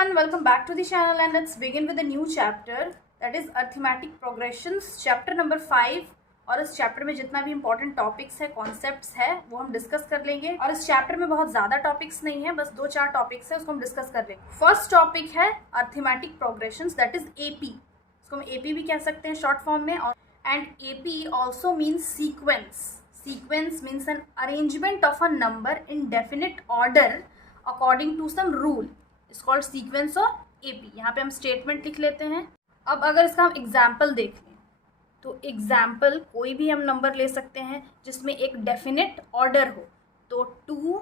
everyone, welcome back to the channel and let's begin with a new chapter that is arithmetic progressions chapter number 5। और इस chapter में जितना भी important topics है, concepts है, वो हम डिस्कस कर लेंगे। और इस चैप्टर में बहुत ज़्यादा टॉपिक्स नहीं है, बस 2-4 टॉपिक्स है, उसको हम डिस्कस कर लेंगे। फर्स्ट टॉपिक है arithmetic progressions, that is AP. इसको हम एपी भी कह सकते हैं शॉर्ट फॉर्म में। और and AP also means sequence. Sequence means an arrangement of a number in definite order according to some rule is called sequence of AP. यहाँ पे हम स्टेटमेंट लिख लेते हैं। अब अगर इसका हम एग्जाम्पल देख लें तो एग्जाम्पल कोई भी हम नंबर ले सकते हैं जिसमें एक डेफिनेट ऑर्डर हो। तो 2,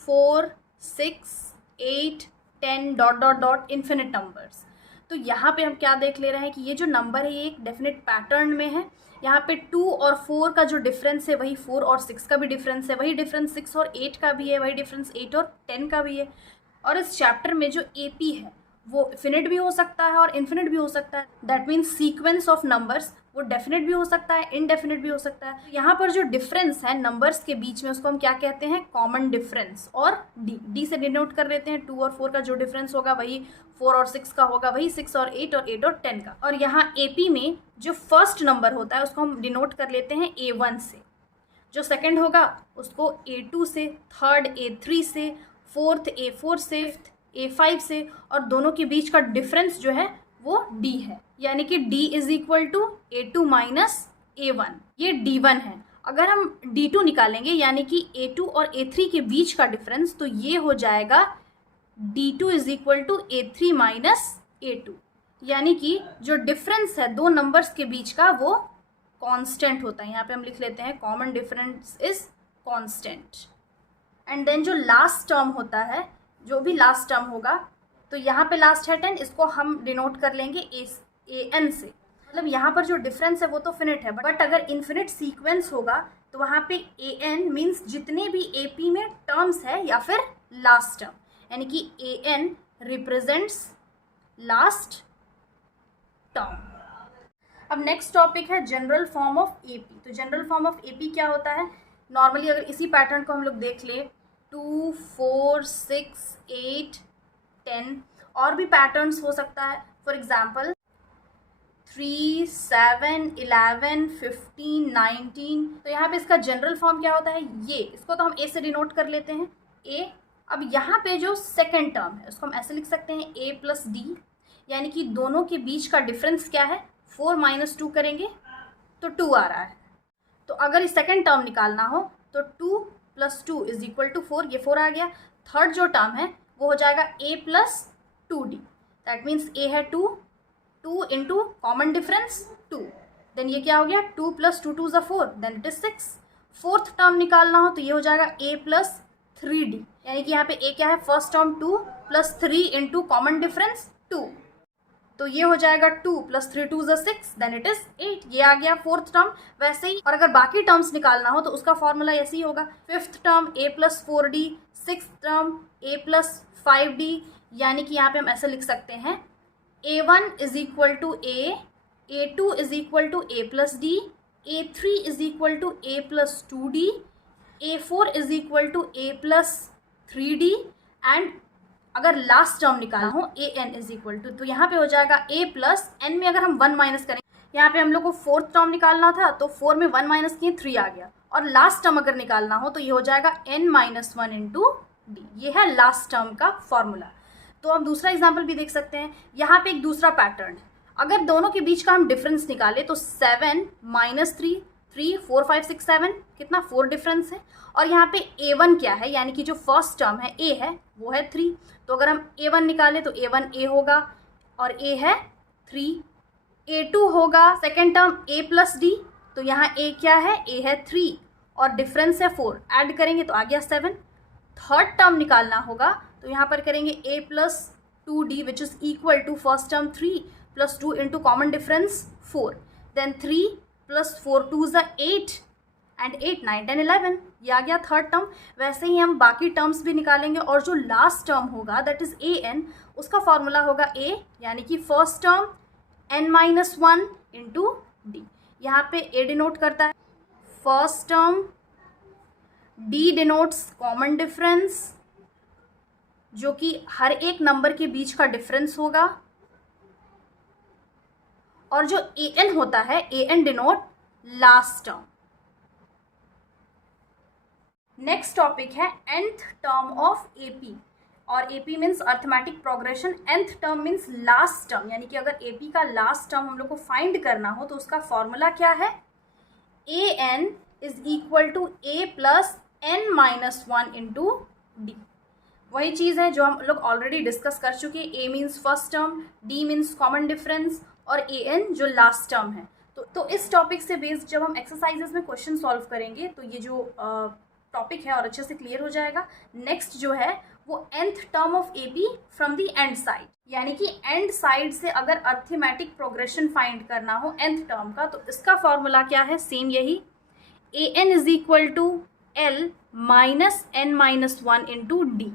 4, 6, 8, 10 dot dot dot infinite numbers. तो यहाँ पे हम क्या देख ले रहे हैं कि ये जो नंबर है ये एक डेफिनेट पैटर्न में है। यहाँ पे 2 और 4 का जो डिफरेंस है वही 4 और 6 का भी डिफरेंस है, वही डिफरेंस 6 और 8 का भी है, वही डिफरेंस 8 और 10 का भी है। और इस चैप्टर में जो एपी है वो फिनिट भी हो सकता है और इन्फिनिट भी हो सकता है। That means sequence of numbers वो डेफिनेट भी हो सकता है, इनडेफिनेट भी हो सकता है। यहाँ पर जो डिफरेंस है नंबर्स के बीच में उसको हम क्या कहते हैं, कॉमन डिफरेंस। और डी से डिनोट कर लेते हैं। 2 और 4 का जो डिफरेंस होगा वही 4 और 6 का होगा, वही 6 और 8 और 8 और 10 का। और यहाँ एपी में जो फर्स्ट नंबर होता है उसको हम डिनोट कर लेते हैं A1 से, जो सेकेंड होगा उसको A2 से, थर्ड A3 से, फोर्थ A4 से, फिफ्थ A5 से, और दोनों के बीच का डिफरेंस जो है वो D है। यानी कि D is equal to A2 minus A1, ये D1 है। अगर हम D2 निकालेंगे यानी कि A2 और A3 के बीच का डिफरेंस, तो ये हो जाएगा D2 is equal to A3 minus A2। यानी कि जो डिफरेंस है दो नंबर्स के बीच का वो कांस्टेंट होता है। यहाँ पे हम लिख लेते हैं common difference is constant. And then जो लास्ट टर्म होता है, जो भी लास्ट टर्म होगा, तो यहाँ पे लास्ट है 10, इसको हम डिनोट कर लेंगे AN से। मतलब यहाँ पर जो डिफरेंस है वो तो फिनिट है, बट अगर इन्फिनिट सीक्वेंस होगा तो वहाँ पे AN मीन्स जितने भी AP में टर्म्स है या फिर लास्ट टर्म, यानी कि AN रिप्रेजेंट्स लास्ट टर्म। अब नेक्स्ट टॉपिक है जनरल फॉर्म ऑफ AP। तो जनरल फॉर्म ऑफ AP क्या होता है? नॉर्मली अगर इसी पैटर्न को हम लोग देख ले, 2, 4, 6, 8, 10 और भी पैटर्न्स हो सकता है। For example 3, 7, 11, 15, 19। तो यहाँ पे इसका जनरल फॉर्म क्या होता है, ये, इसको तो हम A से डिनोट कर लेते हैं, A। अब यहाँ पे जो सेकेंड टर्म है उसको हम ऐसे लिख सकते हैं A प्लस D, यानी कि दोनों के बीच का डिफरेंस क्या है, 4 माइनस 2 करेंगे तो 2 आ रहा है। तो अगर इस सेकेंड टर्म निकालना हो तो 2 प्लस 2 इज इक्वल टू 4, ये 4 आ गया। थर्ड जो टर्म है वो हो जाएगा A plus 2D। That means A है 2, 2 इंटू कॉमन डिफरेंस 2, देन ये क्या हो गया, 2 plus 2 2 4, then it is 6। Fourth term निकालना हो तो ये हो जाएगा A प्लस 3D, यानी कि यहाँ पे A क्या है, first term 2 plus 3 into common difference 2, तो ये हो जाएगा 2 प्लस 3 2 6, देन इट इज 8। ये आ गया फोर्थ टर्म। वैसे ही और अगर बाकी टर्म्स निकालना हो तो उसका फॉर्मूला ऐसे ही होगा, fifth term A plus 4D, sixth term A plus 5D, यानी कि यहाँ पे हम ऐसे लिख सकते हैं A1 is equal to A, A2 is equal to A plus D, A3 is equal to A plus 2D, A4 is equal to A plus 3D, and अगर लास्ट टर्म निकालना हो AN इज इक्वल टू, तो यहाँ पे हो जाएगा A plus N में अगर हम 1 माइनस करें, यहाँ पे हम लोग को फोर्थ टर्म निकालना था तो 4 में 1 माइनस किए 3 आ गया, और लास्ट टर्म अगर निकालना हो तो ये हो जाएगा N माइनस 1 इंटू D। ये है लास्ट टर्म का फॉर्मूला। तो हम दूसरा एग्जाम्पल भी देख सकते हैं। यहाँ पे एक दूसरा पैटर्न है, अगर दोनों के बीच का हम डिफरेंस निकाले तो 7 माइनस 3, 3, 4, 5, 6, 7, कितना 4 डिफरेंस है। और यहाँ पे A1 क्या है, यानी कि जो फर्स्ट टर्म है A है वो है 3, तो अगर हम A1 निकाले तो A1 A होगा और A है 3। A2 होगा second term A plus D, तो यहाँ A क्या है, A है 3 और डिफरेंस है 4, ऐड करेंगे तो आ गया 7। थर्ड टर्म निकालना होगा तो यहाँ पर करेंगे A plus 2D which is equal to first term 3 plus 2 into common difference 4, then 3 plus 4 2 8 and 8 9 10 11, ये आ गया थर्ड टर्म। वैसे ही हम बाकी टर्म्स भी निकालेंगे और जो लास्ट टर्म होगा दैट इज AN, उसका फॉर्मूला होगा A, यानी कि first term N minus 1 into D। यहाँ पे A डिनोट करता है first term, D denotes common difference, जो कि हर एक नंबर के बीच का डिफरेंस होगा, और जो an होता है, an denote last term. Next topic है nth टर्म ऑफ AP, और AP means arithmetic progression, nth term means last term, यानी कि अगर AP का लास्ट टर्म हम लोग को फाइंड करना हो तो उसका फॉर्मूला क्या है, an is equal to a plus n minus 1 into d. वही चीज़ है जो हम लोग ऑलरेडी डिस्कस कर चुके हैं, a means first term, d means common difference, और an जो लास्ट टर्म है। तो इस टॉपिक से बेस्ड जब हम एक्सरसाइजेस में क्वेश्चन सॉल्व करेंगे तो ये जो टॉपिक है और अच्छे से क्लियर हो जाएगा। नेक्स्ट जो है वो nth term of AP from the end side, यानी कि एंड साइड से अगर अर्थमेटिक प्रोग्रेशन फाइंड करना हो nth टर्म का, तो इसका फॉर्मूला क्या है, सेम यही, an is equal to l minus n minus 1 into d.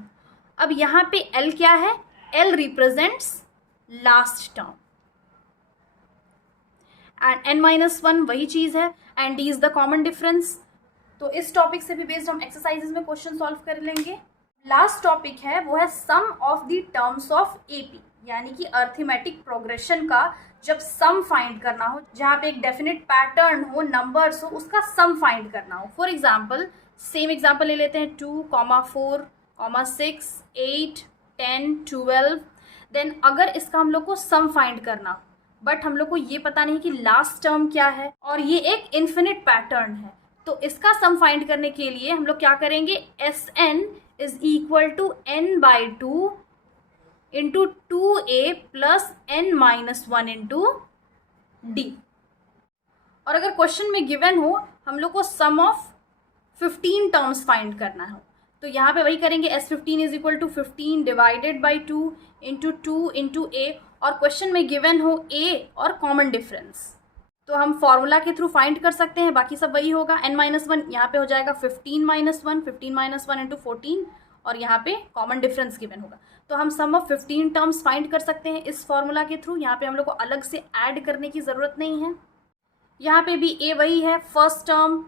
अब यहाँ पे l क्या है, l represents last term, and n minus 1 वही चीज़ है, and d is the common difference. तो इस टॉपिक से भी बेस्ड हम एक्सरसाइजेस में क्वेश्चन सॉल्व कर लेंगे। लास्ट टॉपिक है वो है some of the terms of AP, यानी कि अर्थमेटिक प्रोग्रेशन का जब सम फाइंड करना हो, जहाँ पे एक डेफिनेट पैटर्न हो, नंबर्स हो, उसका सम फाइंड करना हो। फॉर एग्जाम्पल, सेम एग्जाम्पल ले लेते हैं, 2, 4, 6, 8, 10, 12। देन अगर इसका हम लोग को सम फाइंड करना, बट हम लोग को ये पता नहीं कि लास्ट टर्म क्या है, और ये एक इन्फिनिट पैटर्न है, तो इसका सम फाइंड करने के लिए हम लोग क्या करेंगे, Sn is equal to n by 2 into 2a plus n minus 1 into d. और अगर क्वेश्चन में गिवन हो हम लोग को सम ऑफ 15 टर्म्स फाइंड करना हो, तो यहाँ पे वही करेंगे, S15 is equal to 15 divided by 2 into a, और क्वेश्चन में गिवन हो a और कॉमन डिफरेंस, तो हम फॉर्मूला के थ्रू फाइंड कर सकते हैं, बाकी सब वही होगा। n माइनस 1 यहाँ पे हो जाएगा 15 माइनस 1, 15 माइनस 1 इंटू 14, और यहाँ पे कॉमन डिफरेंस गिवन होगा, तो हम सम ऑफ 15 टर्म्स फाइंड कर सकते हैं इस फॉर्मूला के थ्रू। यहाँ पे हम लोग को अलग से ऐड करने की ज़रूरत नहीं है। यहाँ पे भी a वही है, फर्स्ट टर्म,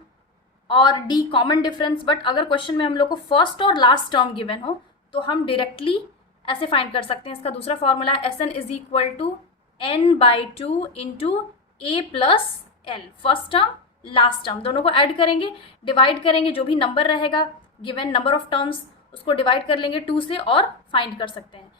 और d कॉमन डिफरेंस, बट अगर क्वेश्चन में हम लोग को फर्स्ट और लास्ट टर्म गिवन हो तो हम डायरेक्टली ऐसे फाइंड कर सकते हैं। इसका दूसरा फॉर्मूला है Sn is equal to n by 2 into a plus l, first term last term दोनों को ऐड करेंगे, डिवाइड करेंगे, जो भी नंबर रहेगा गिवन नंबर ऑफ टर्म्स उसको डिवाइड कर लेंगे 2 से और फाइंड कर सकते हैं।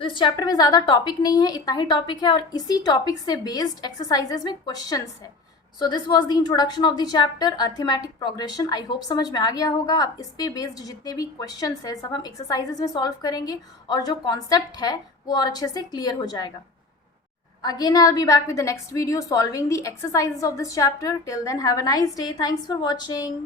तो इस चैप्टर में ज़्यादा टॉपिक नहीं है, इतना ही टॉपिक है, और इसी टॉपिक से बेस्ड एक्सरसाइजेज में क्वेश्चंस है। So this was the introduction of the chapter arithmetic progression. I hope समझ में आ गया होगा। अब इस पे बेस्ड जितने भी क्वेश्चंस है सब हम एक्सरसाइजेज में सॉल्व करेंगे, और जो कॉन्सेप्ट है वो और अच्छे से क्लियर हो जाएगा। Again, I'll be back with the next video solving the exercises of this chapter. Till then, have a nice day. Thanks for watching.